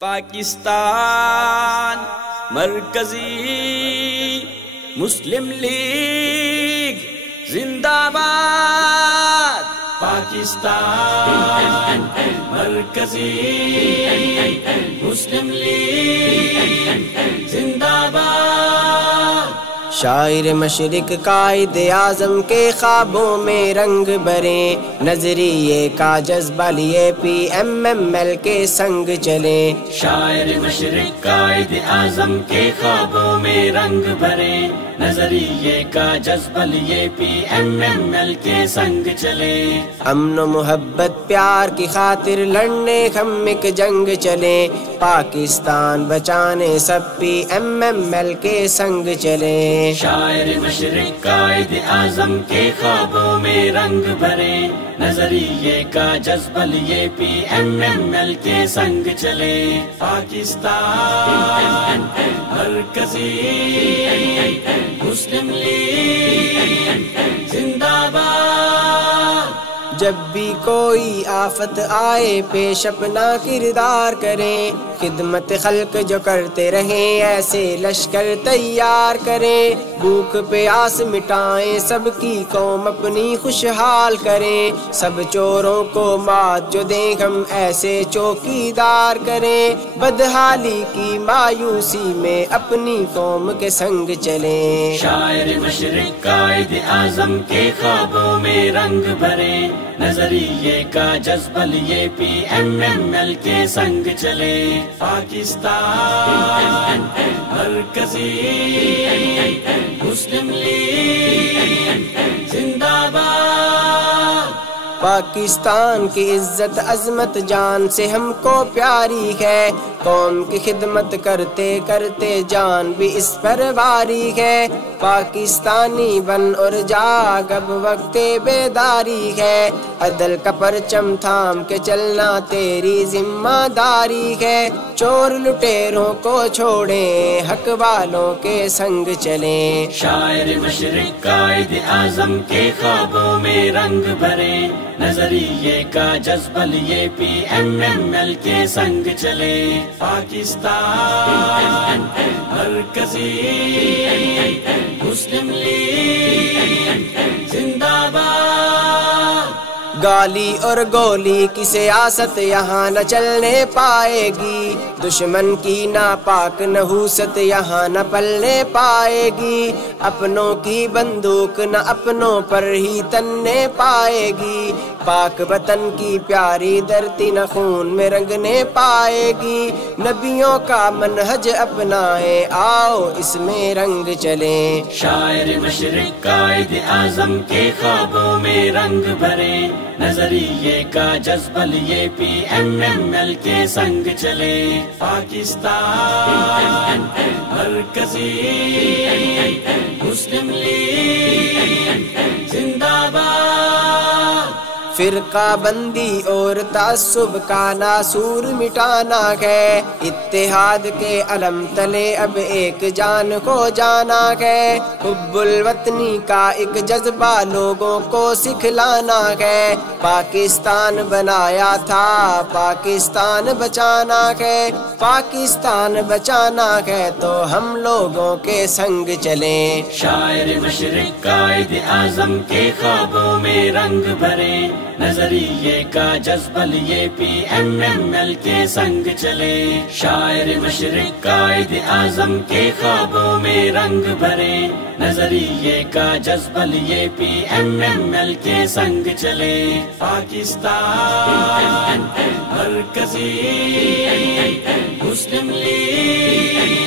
پاکستان مرکزی مسلم لیگ زندہ باد۔ پاکستان مرکزی مسلم لیگ زندہ باد۔ شاعر مشرق قائد اعظم کے خوابوں میں رنگ بھرے، نظریے کا جذبہ لیے پی ایم ایل کے سنگ چلے۔ شاعر مشرق قائد اعظم کے خوابوں میں رنگ بھرے، نظریے کا جذبہ لیے پی ایم ایل کے سنگ چلے۔ امن و محبت پیار کی خاطر لڑنے ہم ایک جنگ چلے، پاکستان بچانے سب پی ایم ایل کے سنگ چلے۔ شاعر مشرق قائد اعظم کے خوابوں میں رنگ بھرے، نظریے کا جذبہ لیے پی ایم ایل کے سنگ چلے۔ پاکستان مرکزی مسلم لیگ زندہ باد۔ جب بھی کوئی آفت آئے پیش اپنا کردار کریں، خدمت خلق جو کرتے رہیں ایسے لشکر تیار کریں۔ بھوک پیاس مٹائیں سب کی قوم اپنی خوشحال کریں، سب چوروں کو مات جو دیں ہم ایسے چوکیدار کریں۔ بدحالی کی مایوسی میں اپنی قوم کے سنگ چلیں۔ شاعر مشرق قائد اعظم کے خوابوں میں رنگ بھرے، نظریے کا جذبہ لیے پی ایم ایل کے سنگ چلے۔ پاکستان مرکزی مسلم لیگ زندہ باد۔ پاکستان کی عزت عظمت جان سے ہم کو پیاری ہے، قوم کی خدمت کرتے کرتے جان بھی اس پر واری ہے۔ پاکستانی بن اور جاگ اب وقت بیداری ہے، عدل کا پرچم تھام کے چلنا تیری ذمہ داری ہے۔ چور لٹیروں کو چھوڑیں حق والوں کے سنگ چلیں۔ شاعر مشرق قائد اعظم کے خوابوں میں رنگ بھرے، نظریے کا جذبہ لیے پی ایم ایل کے سنگ چلے۔ پاکستان مرکزی مسلم لیگ زندہ باد۔ گالی اور گولی کی سیاست یہاں نہ چلنے پائے گی، دشمن کی ناپاک نحوست یہاں نہ پلنے پائے گی۔ اپنوں کی بندوق نہ اپنوں پر ہی تننے پائے گی، پاک وطن کی پیاری دھرتی نہ خون میں رنگنے پائے گی۔ نبیوں کا منہج اپنائیں آؤ اس میں رنگ چلیں۔ شاعر مشرق قائد اعظم کے خوابوں میں رنگ بھرے، نظریے کا جذبہ لیے پی ایم ایل کے سنگ چلے۔ پاکستان مرکزی مسلم لیگ زندہ باد۔ فرقہ بندی اور تعصب کا ناسور مٹانا ہے، اتحاد کے علم تلے اب ایک جان کو جانا ہے۔ حب الوطنی کا ایک جذبہ لوگوں کو سکھلانا ہے، پاکستان بنایا تھا پاکستان بچانا ہے۔ پاکستان بچانا ہے تو ہم لوگوں کے سنگ چلیں۔ شاعر مشرق قائد اعظم کے خوابوں میں رنگ بھرے، نظریے کا جذبہ لیے پی ایم ایل کے سنگ چلے۔ شاعر مشرق قائد اعظم کے خوابوں میں رنگ بھرے، نظریے کا جذبہ لیے پی ایم ایل کے سنگ چلے۔ پاکستان مرکزی مسلم لیگ